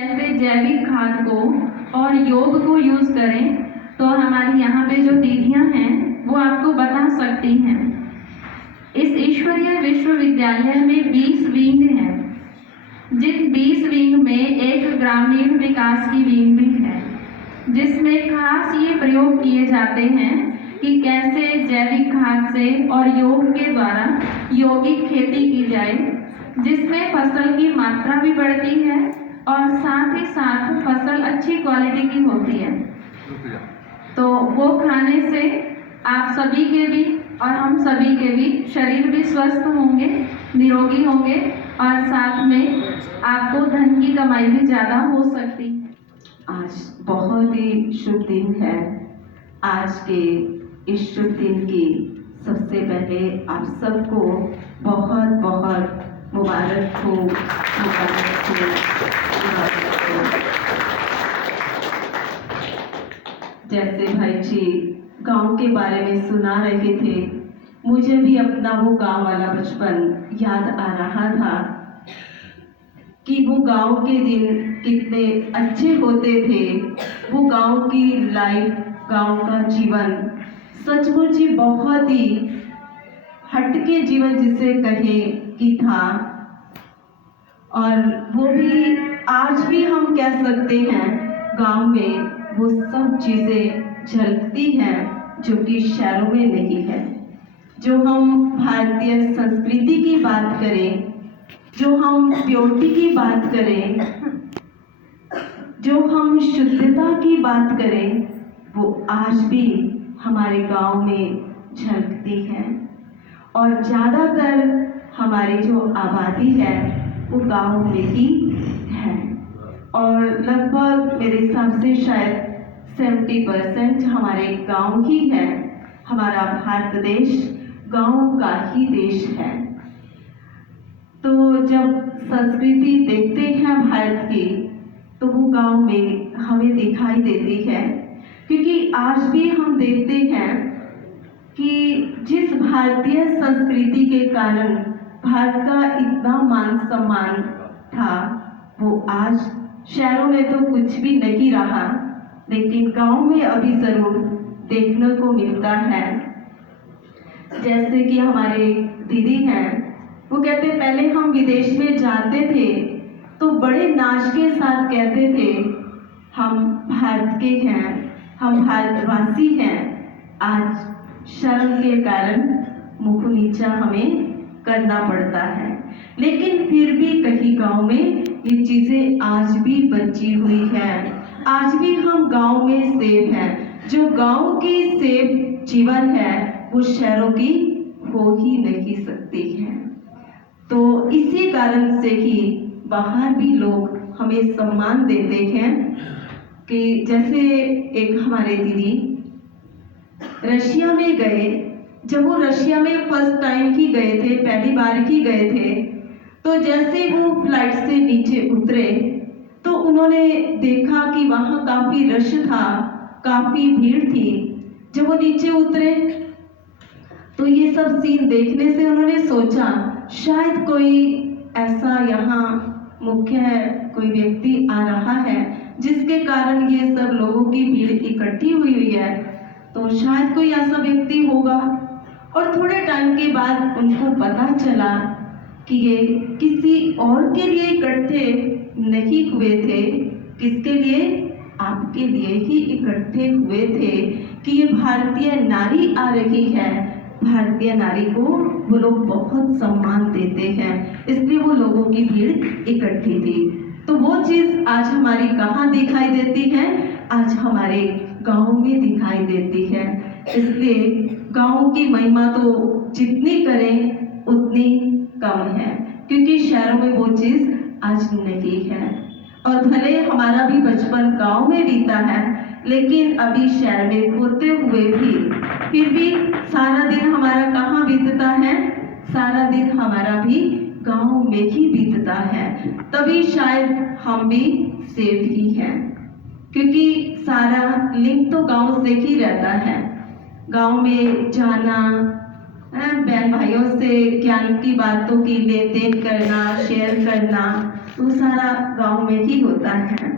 कैसे जैविक खाद को और योग को यूज करें, तो हमारी यहाँ पे जो दीदियाँ हैं वो आपको बता सकती हैं। इस ईश्वरीय विश्वविद्यालय में 20 विंग हैं, जिन 20 विंग में एक ग्रामीण विकास की विंग भी है, जिसमें खास ये प्रयोग किए जाते हैं कि कैसे जैविक खाद से और योग के द्वारा यौगिक खेती की जाए, जिसमें फसल की मात्रा भी बढ़ती है और साथ ही साथ फसल अच्छी क्वालिटी की होती है। तो वो खाने से आप सभी के भी और हम सभी के भी शरीर भी स्वस्थ होंगे, निरोगी होंगे और साथ में आपको धन की कमाई भी ज़्यादा हो सकती है। आज बहुत ही शुभ दिन है। आज के इस शुभ दिन की सबसे पहले आप सबको बहुत बहुत मुबारक हो, मुबारक हो, मुबारक हो। जैसे भाई जी गांव के बारे में सुना रहे थे, मुझे भी अपना वो गांव वाला बचपन याद आ रहा था कि वो गांव के दिन कितने अच्छे होते थे। वो गांव की लाइफ, गांव का जीवन सचमुच ही बहुत ही हटके जीवन जिसे कहे कि था। और वो भी आज भी हम कह सकते हैं गांव में वो सब चीज़ें झलकती हैं जो कि शहरों में नहीं है। जो हम भारतीय संस्कृति की बात करें, जो हम प्योरिटी की बात करें, जो हम शुद्धता की बात करें, वो आज भी हमारे गांव में झलकती है। और ज़्यादातर हमारी जो आबादी है वो गांव में ही है। और लगभग मेरे हिसाब से शायद 70% हमारे गांव ही है। हमारा भारत देश गांव का ही देश है। तो जब संस्कृति देखते हैं भारत की, तो वो गांव में हमें दिखाई देती है। क्योंकि आज भी हम देखते हैं कि जिस भारतीय संस्कृति के कारण भारत का इतना मान सम्मान था, वो आज शहरों में तो कुछ भी नहीं रहा, लेकिन गांव में अभी ज़रूर देखने को मिलता है। जैसे कि हमारे दीदी हैं, वो कहते पहले हम विदेश में जाते थे तो बड़े नाच के साथ कहते थे हम भारत के हैं, हम भारतवासी हैं। आज शर्म के कारण मुंह नीचा हमें करना पड़ता है, लेकिन फिर भी कहीं गांव में ये चीज़ें आज भी बची हुई हैं। आज भी हम गांव में सेफ हैं। जो गांव की सेफ जीवन है वो शहरों की हो ही नहीं सकती है। तो इसी कारण से ही बाहर भी लोग हमें सम्मान देते हैं। कि जैसे एक हमारे दीदी रशिया में गए, जब वो रशिया में फर्स्ट टाइम ही गए थे, पहली बार ही गए थे, तो जैसे वो फ्लाइट से नीचे उतरे तो उन्होंने देखा कि वहाँ काफ़ी रश था, काफ़ी भीड़ थी। जब वो नीचे उतरे तो ये सब सीन देखने से उन्होंने सोचा शायद कोई ऐसा यहाँ मुख्य कोई व्यक्ति आ रहा है जिसके कारण ये सब लोगों की भीड़ इकट्ठी हुई है, तो शायद कोई ऐसा व्यक्ति होगा। और थोड़े टाइम के बाद उनको पता चला कि ये किसी और के लिए इकट्ठे नहीं हुए थे। किसके लिए? आपके लिए ही इकट्ठे हुए थे कि ये भारतीय नारी आ रही है। भारतीय नारी को वो लोग बहुत सम्मान देते हैं, इसलिए वो लोगों की भीड़ इकट्ठी थी। तो वो चीज़ आज हमारी कहाँ दिखाई देती है? आज हमारे गांव में दिखाई देती है। इसलिए गांव की महिमा तो जितनी करें उतनी कम है, क्योंकि शहरों में वो चीज़ आज नहीं है। और भले हमारा भी बचपन गांव में बीता है, लेकिन अभी शहर में होते हुए भी फिर भी सारा दिन हमारा कहाँ बीतता है? सारा दिन हमारा भी गांव में ही बीतता है। तभी शायद हम भी सेफ ही हैं, क्योंकि सारा लिंक तो गांव से ही रहता है। गांव में जाना, बहन भाइयों से ज्ञान की बातों की लेन देन करना, शेयर करना, वो सारा गांव में ही होता है।